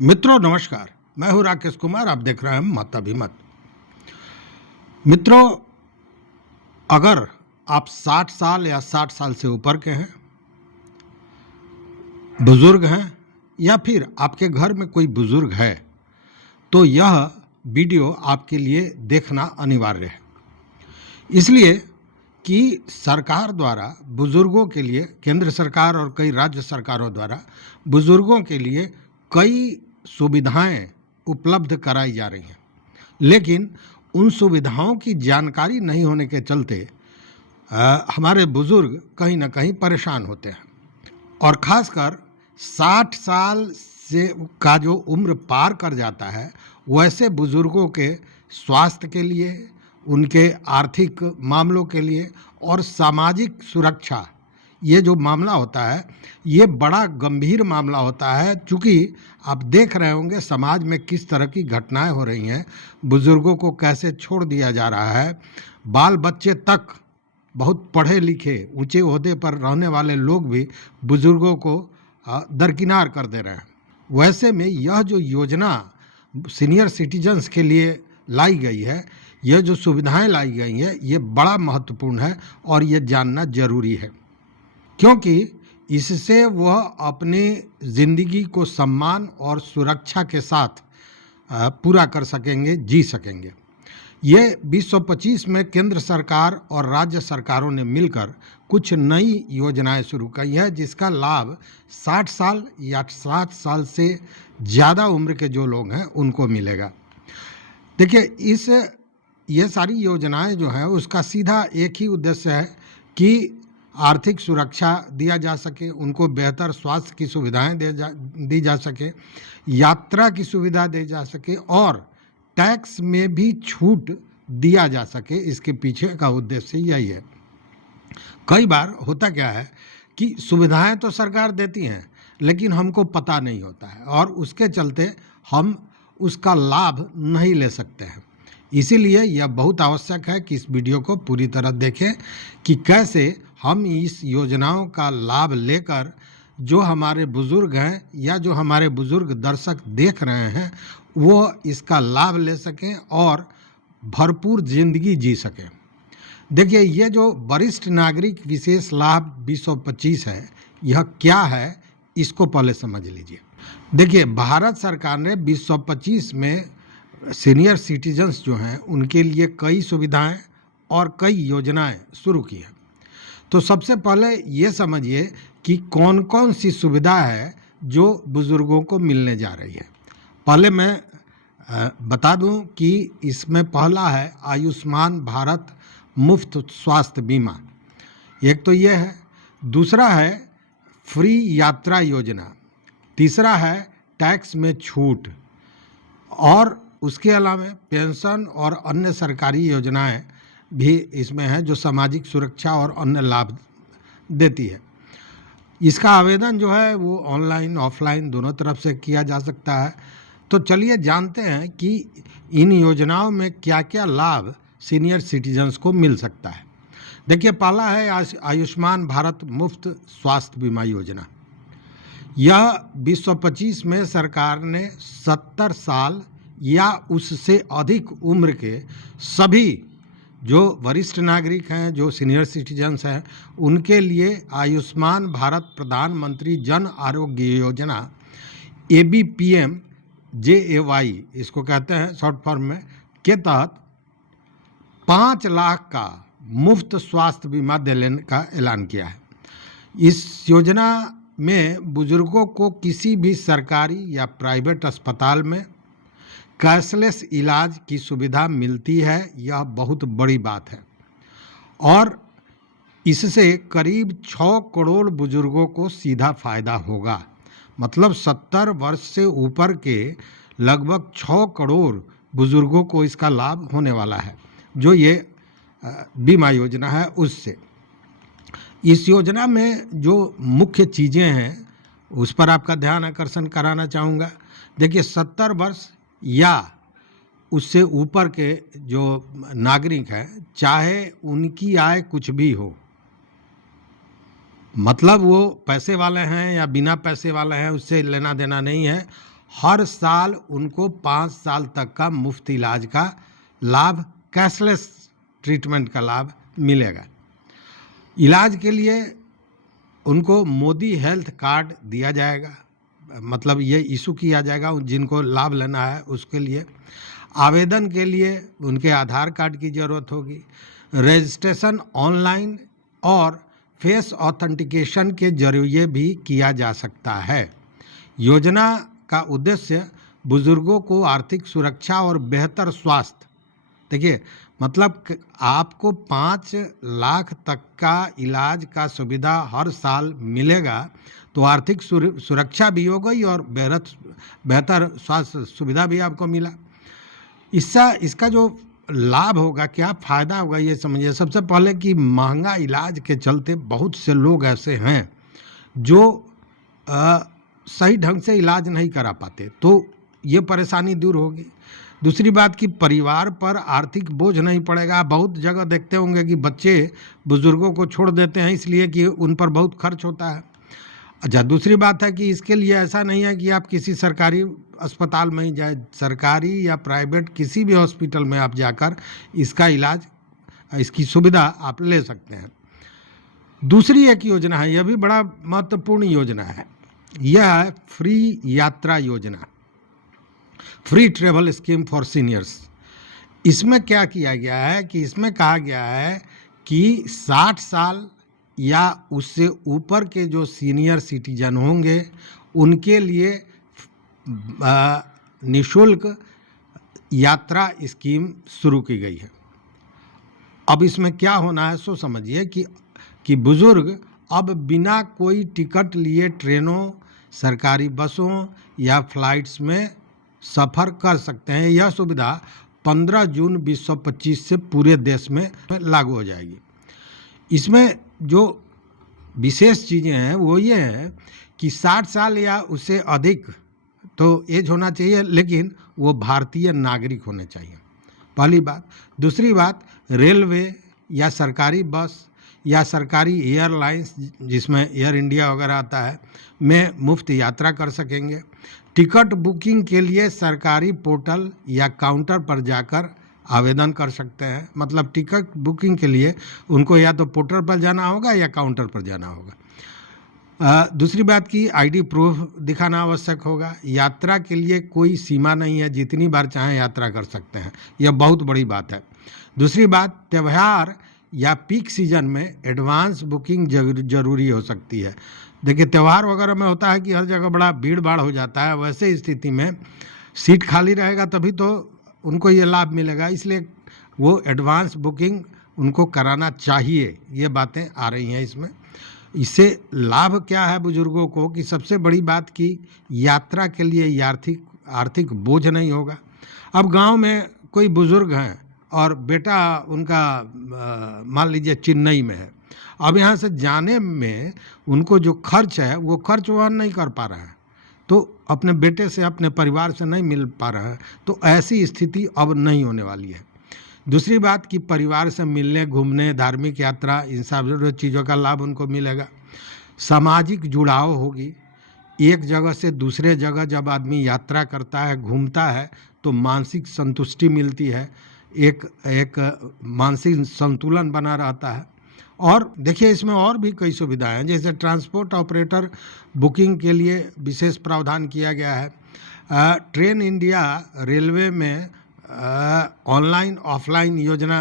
मित्रों नमस्कार, मैं हूं राकेश कुमार। आप देख रहे हैं मत अभिमत। मित्रों, अगर आप 60 साल या 60 साल से ऊपर के हैं, बुजुर्ग हैं या फिर आपके घर में कोई बुजुर्ग है, तो यह वीडियो आपके लिए देखना अनिवार्य है। इसलिए कि सरकार द्वारा बुजुर्गों के लिए, केंद्र सरकार और कई राज्य सरकारों द्वारा बुजुर्गों के लिए कई सुविधाएं उपलब्ध कराई जा रही हैं, लेकिन उन सुविधाओं की जानकारी नहीं होने के चलते हमारे बुजुर्ग कहीं ना कहीं परेशान होते हैं। और ख़ासकर 60 साल से का जो उम्र पार कर जाता है, वैसे बुजुर्गों के स्वास्थ्य के लिए, उनके आर्थिक मामलों के लिए और सामाजिक सुरक्षा, ये जो मामला होता है ये बड़ा गंभीर मामला होता है। चूँकि आप देख रहे होंगे समाज में किस तरह की घटनाएं हो रही हैं, बुजुर्गों को कैसे छोड़ दिया जा रहा है। बाल बच्चे तक, बहुत पढ़े लिखे ऊंचे ओहदे पर रहने वाले लोग भी बुजुर्गों को दरकिनार कर दे रहे हैं। वैसे में यह जो योजना सीनियर सिटीजन्स के लिए लाई गई है, यह जो सुविधाएं लाई गई हैं, ये बड़ा महत्वपूर्ण है और ये जानना जरूरी है, क्योंकि इससे वह अपनी ज़िंदगी को सम्मान और सुरक्षा के साथ पूरा कर सकेंगे, जी सकेंगे। ये 2025 में केंद्र सरकार और राज्य सरकारों ने मिलकर कुछ नई योजनाएं शुरू की हैं, जिसका लाभ 60 साल या 60 साल से ज़्यादा उम्र के जो लोग हैं उनको मिलेगा। देखिए, ये सारी योजनाएं जो हैं उसका सीधा एक ही उद्देश्य है कि आर्थिक सुरक्षा दिया जा सके, उनको बेहतर स्वास्थ्य की सुविधाएं दी जा सके, यात्रा की सुविधा दी जा सके और टैक्स में भी छूट दिया जा सके। इसके पीछे का उद्देश्य यही है। कई बार होता क्या है कि सुविधाएं तो सरकार देती हैं, लेकिन हमको पता नहीं होता है और उसके चलते हम उसका लाभ नहीं ले सकते हैं। इसीलिए यह बहुत आवश्यक है कि इस वीडियो को पूरी तरह देखें कि कैसे हम इस योजनाओं का लाभ लेकर जो हमारे बुजुर्ग हैं या जो हमारे बुजुर्ग दर्शक देख रहे हैं वो इसका लाभ ले सकें और भरपूर जिंदगी जी सकें। देखिए, ये जो वरिष्ठ नागरिक विशेष लाभ 2025 है, यह क्या है इसको पहले समझ लीजिए। देखिए, भारत सरकार ने 2025 में सीनियर सिटीजन्स जो हैं उनके लिए कई सुविधाएं और कई योजनाएं शुरू की हैं। तो सबसे पहले ये समझिए कि कौन कौन सी सुविधा है जो बुजुर्गों को मिलने जा रही है। पहले मैं बता दूं कि इसमें पहला है आयुष्मान भारत मुफ्त स्वास्थ्य बीमा। एक तो ये है, दूसरा है फ्री यात्रा योजना, तीसरा है टैक्स में छूट, और उसके अलावा पेंशन और अन्य सरकारी योजनाएं भी इसमें हैं जो सामाजिक सुरक्षा और अन्य लाभ देती है। इसका आवेदन जो है वो ऑनलाइन ऑफलाइन दोनों तरफ से किया जा सकता है। तो चलिए जानते हैं कि इन योजनाओं में क्या क्या लाभ सीनियर सिटीजन्स को मिल सकता है। देखिए, पहला है आयुष्मान भारत मुफ्त स्वास्थ्य बीमा योजना। यह 2025 में सरकार ने 70 साल या उससे अधिक उम्र के सभी जो वरिष्ठ नागरिक हैं, जो सीनियर सिटीजन्स हैं, उनके लिए आयुष्मान भारत प्रधानमंत्री जन आरोग्य योजना ABPM JAY इसको कहते हैं शॉर्ट फॉर्म में, के तहत 5 लाख का मुफ्त स्वास्थ्य बीमा देने का ऐलान किया है। इस योजना में बुजुर्गों को किसी भी सरकारी या प्राइवेट अस्पताल में कैशलेस इलाज की सुविधा मिलती है। यह बहुत बड़ी बात है और इससे करीब 6 करोड़ बुजुर्गों को सीधा फायदा होगा। मतलब 70 वर्ष से ऊपर के लगभग 6 करोड़ बुजुर्गों को इसका लाभ होने वाला है, जो ये बीमा योजना है उससे। इस योजना में जो मुख्य चीज़ें हैं उस पर आपका ध्यान आकर्षण कराना चाहूँगा। देखिए, 70 वर्ष या उससे ऊपर के जो नागरिक हैं, चाहे उनकी आय कुछ भी हो, मतलब वो पैसे वाले हैं या बिना पैसे वाले हैं, उससे लेना देना नहीं है, हर साल उनको 5 साल तक का मुफ्त इलाज का लाभ, कैशलेस ट्रीटमेंट का लाभ मिलेगा। इलाज के लिए उनको मोदी हेल्थ कार्ड दिया जाएगा, मतलब ये इशू किया जाएगा जिनको लाभ लेना है उसके लिए। आवेदन के लिए उनके आधार कार्ड की ज़रूरत होगी। रजिस्ट्रेशन ऑनलाइन और फेस ऑथेंटिकेशन के जरिए भी किया जा सकता है। योजना का उद्देश्य बुजुर्गों को आर्थिक सुरक्षा और बेहतर स्वास्थ्य, देखिए मतलब आपको 5 लाख तक का इलाज का सुविधा हर साल मिलेगा, तो आर्थिक सुरक्षा भी हो गई और बेहतर स्वास्थ्य सुविधा भी आपको मिला। इसका जो लाभ होगा, क्या फ़ायदा होगा, ये समझिए। सबसे पहले कि महंगा इलाज के चलते बहुत से लोग ऐसे हैं जो सही ढंग से इलाज नहीं करा पाते, तो ये परेशानी दूर होगी। दूसरी बात कि परिवार पर आर्थिक बोझ नहीं पड़ेगा। बहुत जगह देखते होंगे कि बच्चे बुजुर्गों को छोड़ देते हैं इसलिए कि उन पर बहुत खर्च होता है। अच्छा, दूसरी बात है कि इसके लिए ऐसा नहीं है कि आप किसी सरकारी अस्पताल में ही जाए, सरकारी या प्राइवेट किसी भी हॉस्पिटल में आप जाकर इसका इलाज, इसकी सुविधा आप ले सकते हैं। दूसरी एक योजना है, यह भी बड़ा महत्वपूर्ण योजना है, यह है फ्री यात्रा योजना, free travel scheme for seniors. इसमें क्या किया गया है कि इसमें कहा गया है कि 60 साल या उससे ऊपर के जो सीनियर सिटीजन होंगे उनके लिए निःशुल्क यात्रा स्कीम शुरू की गई है। अब इसमें क्या होना है सो समझिए कि बुजुर्ग अब बिना कोई टिकट लिए ट्रेनों, सरकारी बसों या फ्लाइट्स में सफ़र कर सकते हैं। यह सुविधा 15 जून 2025 से पूरे देश में लागू हो जाएगी। इसमें जो विशेष चीज़ें हैं वो ये है कि 60 साल या उससे अधिक तो एज होना चाहिए, लेकिन वो भारतीय नागरिक होने चाहिए, पहली बात। दूसरी बात, रेलवे या सरकारी बस या सरकारी एयरलाइंस जिसमें एयर इंडिया वगैरह आता है में मुफ्त यात्रा कर सकेंगे। टिकट बुकिंग के लिए सरकारी पोर्टल या काउंटर पर जाकर आवेदन कर सकते हैं। मतलब टिकट बुकिंग के लिए उनको या तो पोर्टल पर जाना होगा या काउंटर पर जाना होगा। दूसरी बात की आईडी प्रूफ दिखाना आवश्यक होगा। यात्रा के लिए कोई सीमा नहीं है, जितनी बार चाहें यात्रा कर सकते हैं, यह बहुत बड़ी बात है। दूसरी बात, त्यौहार या पीक सीजन में एडवांस बुकिंग जरूरी हो सकती है। देखिए त्यौहार वगैरह में होता है कि हर जगह बड़ा भीड़ भाड़ हो जाता है, वैसे स्थिति में सीट खाली रहेगा तभी तो उनको ये लाभ मिलेगा, इसलिए वो एडवांस बुकिंग उनको कराना चाहिए। ये बातें आ रही हैं इसमें। इससे लाभ क्या है बुजुर्गों को कि सबसे बड़ी बात कि यात्रा के लिए आर्थिक बोझ नहीं होगा। अब गांव में कोई बुजुर्ग हैं और बेटा उनका मान लीजिए चेन्नई में है, अब यहाँ से जाने में उनको जो खर्च है वो खर्च वहन नहीं कर पा रहा है, तो अपने बेटे से, अपने परिवार से नहीं मिल पा रहा है, तो ऐसी स्थिति अब नहीं होने वाली है। दूसरी बात कि परिवार से मिलने, घूमने, धार्मिक यात्रा, इन सब चीज़ों का लाभ उनको मिलेगा। सामाजिक जुड़ाव होगी। एक जगह से दूसरे जगह जब आदमी यात्रा करता है, घूमता है, तो मानसिक संतुष्टि मिलती है, एक मानसिक संतुलन बना रहता है। और देखिए इसमें और भी कई सुविधाएं हैं, जैसे ट्रांसपोर्ट ऑपरेटर बुकिंग के लिए विशेष प्रावधान किया गया है। ट्रेन इंडिया, रेलवे में ऑनलाइन ऑफलाइन योजना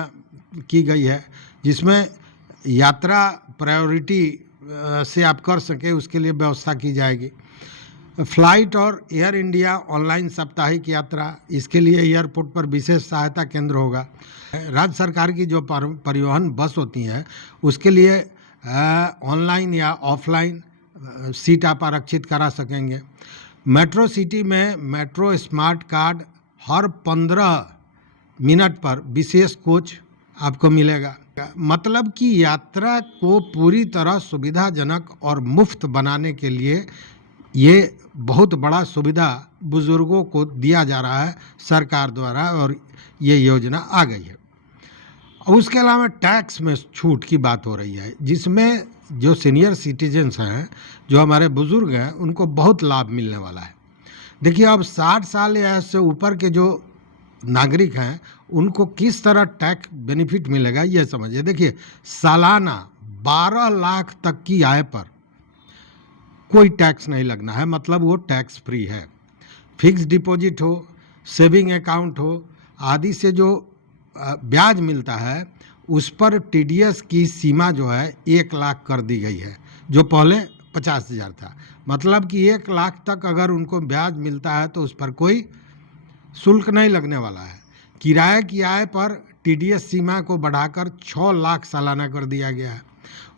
की गई है, जिसमें यात्रा प्रायोरिटी से आप कर सके उसके लिए व्यवस्था की जाएगी। फ्लाइट और एयर इंडिया ऑनलाइन साप्ताहिक यात्रा, इसके लिए एयरपोर्ट पर विशेष सहायता केंद्र होगा। राज्य सरकार की जो परिवहन बस होती हैं उसके लिए ऑनलाइन या ऑफलाइन सीट आप आरक्षित करा सकेंगे। मेट्रो सिटी में मेट्रो स्मार्ट कार्ड, हर 15 मिनट पर विशेष कोच आपको मिलेगा। मतलब कि यात्रा को पूरी तरह सुविधाजनक और मुफ्त बनाने के लिए ये बहुत बड़ा सुविधा बुजुर्गों को दिया जा रहा है सरकार द्वारा, और ये योजना आ गई है। और उसके अलावा टैक्स में छूट की बात हो रही है, जिसमें जो सीनियर सिटीजन्स हैं, जो हमारे बुजुर्ग हैं, उनको बहुत लाभ मिलने वाला है। देखिए, अब 60 साल या इससे ऊपर के जो नागरिक हैं, उनको किस तरह टैक्स बेनिफिट मिलेगा ये समझिए। देखिए, सालाना 12 लाख तक की आय पर कोई टैक्स नहीं लगना है, मतलब वो टैक्स फ्री है। फिक्स डिपॉजिट हो, सेविंग अकाउंट हो आदि से जो ब्याज मिलता है, उस पर टीडीएस की सीमा जो है 1 लाख कर दी गई है, जो पहले 50,000 था। मतलब कि 1 लाख तक अगर उनको ब्याज मिलता है तो उस पर कोई शुल्क नहीं लगने वाला है। किराए की आय पर टीडीएस सीमा को बढ़ाकर 6 लाख सालाना कर दिया गया है।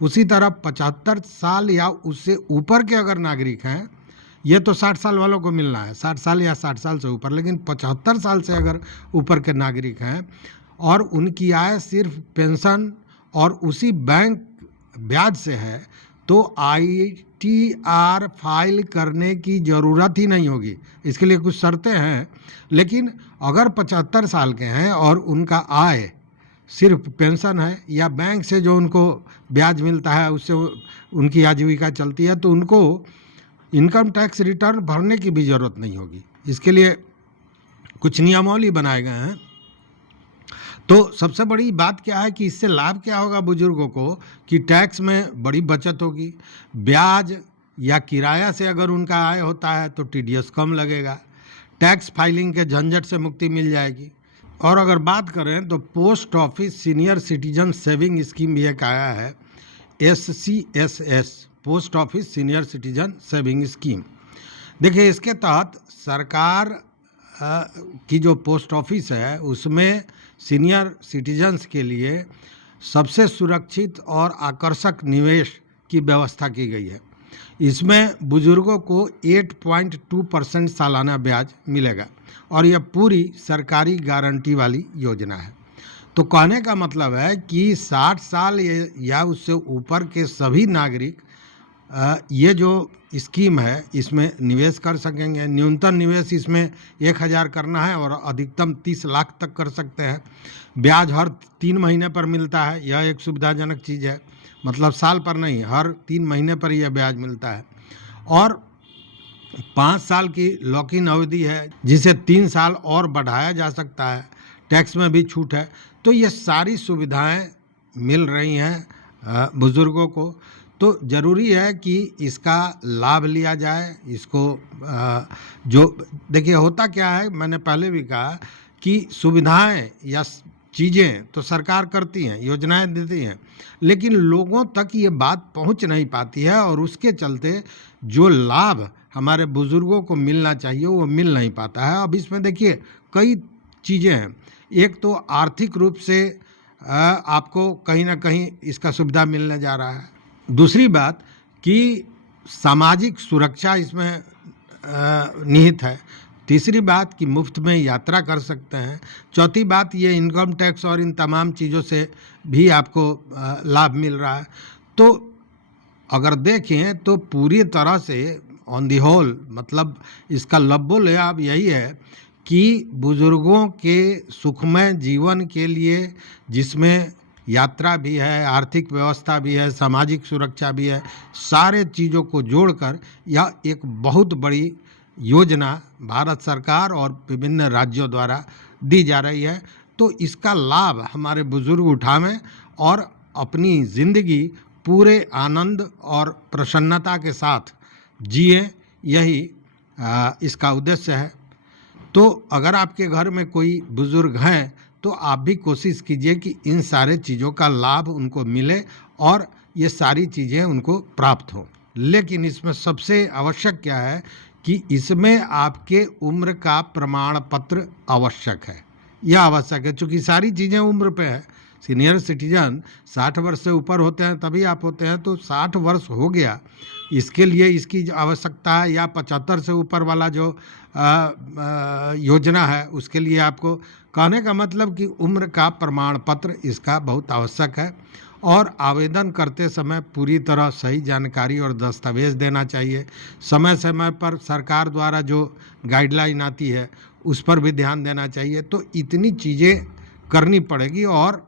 उसी तरह 75 साल या उससे ऊपर के अगर नागरिक हैं, ये तो 60 साल वालों को मिलना है, 60 साल या 60 साल से ऊपर, लेकिन 75 साल से अगर ऊपर के नागरिक हैं और उनकी आय सिर्फ पेंशन और उसी बैंक ब्याज से है, तो आईटीआर फाइल करने की ज़रूरत ही नहीं होगी। इसके लिए कुछ शर्तें हैं, लेकिन अगर 75 साल के हैं और उनका आय सिर्फ पेंशन है या बैंक से जो उनको ब्याज मिलता है उससे उनकी आजीविका चलती है, तो उनको इनकम टैक्स रिटर्न भरने की भी ज़रूरत नहीं होगी। इसके लिए कुछ नियमावली बनाए गए हैं। तो सबसे बड़ी बात क्या है कि इससे लाभ क्या होगा बुजुर्गों को, कि टैक्स में बड़ी बचत होगी। ब्याज या किराया से अगर उनका आय होता है तो टीडीएस कम लगेगा। टैक्स फाइलिंग के झंझट से मुक्ति मिल जाएगी। और अगर बात करें तो post office senior citizen saving scheme भी एक आया है, SCSS, post office senior citizen saving scheme. देखिए, इसके तहत सरकार की जो पोस्ट ऑफिस है उसमें सीनियर सिटीजन्स के लिए सबसे सुरक्षित और आकर्षक निवेश की व्यवस्था की गई है। इसमें बुजुर्गों को 8.2% सालाना ब्याज मिलेगा और यह पूरी सरकारी गारंटी वाली योजना है। तो कहने का मतलब है कि 60 साल या उससे ऊपर के सभी नागरिक ये जो स्कीम है इसमें निवेश कर सकेंगे। न्यूनतम निवेश इसमें 1,000 करना है और अधिकतम 30 लाख तक कर सकते हैं। ब्याज हर 3 महीने पर मिलता है, यह एक सुविधाजनक चीज़ है। मतलब साल पर नहीं, हर 3 महीने पर यह ब्याज मिलता है। और 5 साल की लॉक इन अवधि है, जिसे 3 साल और बढ़ाया जा सकता है। टैक्स में भी छूट है। तो ये सारी सुविधाएं मिल रही हैं बुज़ुर्गों को। तो ज़रूरी है कि इसका लाभ लिया जाए। इसको जो देखिए होता क्या है, मैंने पहले भी कहा कि सुविधाएं या चीज़ें तो सरकार करती हैं, योजनाएं देती हैं, लेकिन लोगों तक ये बात पहुंच नहीं पाती है और उसके चलते जो लाभ हमारे बुज़ुर्गों को मिलना चाहिए वो मिल नहीं पाता है। अब इसमें देखिए कई चीज़ें हैं। एक तो आर्थिक रूप से आपको कहीं ना कहीं इसका सुविधा मिलने जा रहा है। दूसरी बात कि सामाजिक सुरक्षा इसमें निहित है। तीसरी बात कि मुफ्त में यात्रा कर सकते हैं। चौथी बात ये इनकम टैक्स और इन तमाम चीज़ों से भी आपको लाभ मिल रहा है। तो अगर देखें तो पूरी तरह से ऑन दी होल, मतलब इसका लब्बो लाभ यही है कि बुज़ुर्गों के सुखमय जीवन के लिए, जिसमें यात्रा भी है, आर्थिक व्यवस्था भी है, सामाजिक सुरक्षा भी है, सारे चीज़ों को जोड़कर यह एक बहुत बड़ी योजना भारत सरकार और विभिन्न राज्यों द्वारा दी जा रही है। तो इसका लाभ हमारे बुज़ुर्ग उठावें और अपनी ज़िंदगी पूरे आनंद और प्रसन्नता के साथ जिए, यही इसका उद्देश्य है। तो अगर आपके घर में कोई बुज़ुर्ग हैं तो आप भी कोशिश कीजिए कि इन सारे चीज़ों का लाभ उनको मिले और ये सारी चीज़ें उनको प्राप्त हों। लेकिन इसमें सबसे आवश्यक क्या है कि इसमें आपके उम्र का प्रमाण पत्र आवश्यक है। यह आवश्यक है, चूँकि सारी चीज़ें उम्र पे है। सीनियर सिटीजन 60 वर्ष से ऊपर होते हैं तभी आप होते हैं, तो 60 वर्ष हो गया, इसके लिए इसकी आवश्यकता है। या 75 से ऊपर वाला जो योजना है उसके लिए आपको, कहने का मतलब कि उम्र का प्रमाण पत्र इसका बहुत आवश्यक है। और आवेदन करते समय पूरी तरह सही जानकारी और दस्तावेज़ देना चाहिए। समय समय पर सरकार द्वारा जो गाइडलाइन आती है उस पर भी ध्यान देना चाहिए। तो इतनी चीज़ें करनी पड़ेगी। और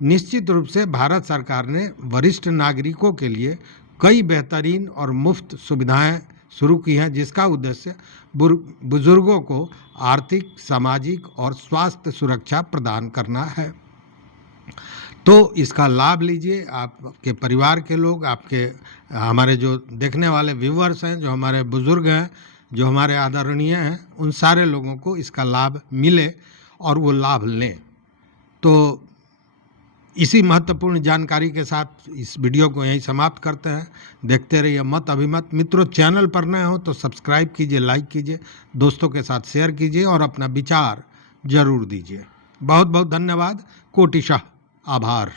निश्चित रूप से भारत सरकार ने वरिष्ठ नागरिकों के लिए कई बेहतरीन और मुफ्त सुविधाएं शुरू की हैं, जिसका उद्देश्य बुजुर्गों को आर्थिक, सामाजिक और स्वास्थ्य सुरक्षा प्रदान करना है। तो इसका लाभ लीजिए, आपके परिवार के लोग, आपके हमारे जो देखने वाले व्यूअर्स हैं, जो हमारे बुजुर्ग हैं, जो हमारे आदरणीय हैं, उन सारे लोगों को इसका लाभ मिले और वो लाभ लें। तो इसी महत्वपूर्ण जानकारी के साथ इस वीडियो को यहीं समाप्त करते हैं। देखते रहिए मत अभिमत। मित्रों, चैनल पर नए हो तो सब्सक्राइब कीजिए, लाइक कीजिए, दोस्तों के साथ शेयर कीजिए और अपना विचार जरूर दीजिए। बहुत बहुत धन्यवाद, कोटिशः आभार।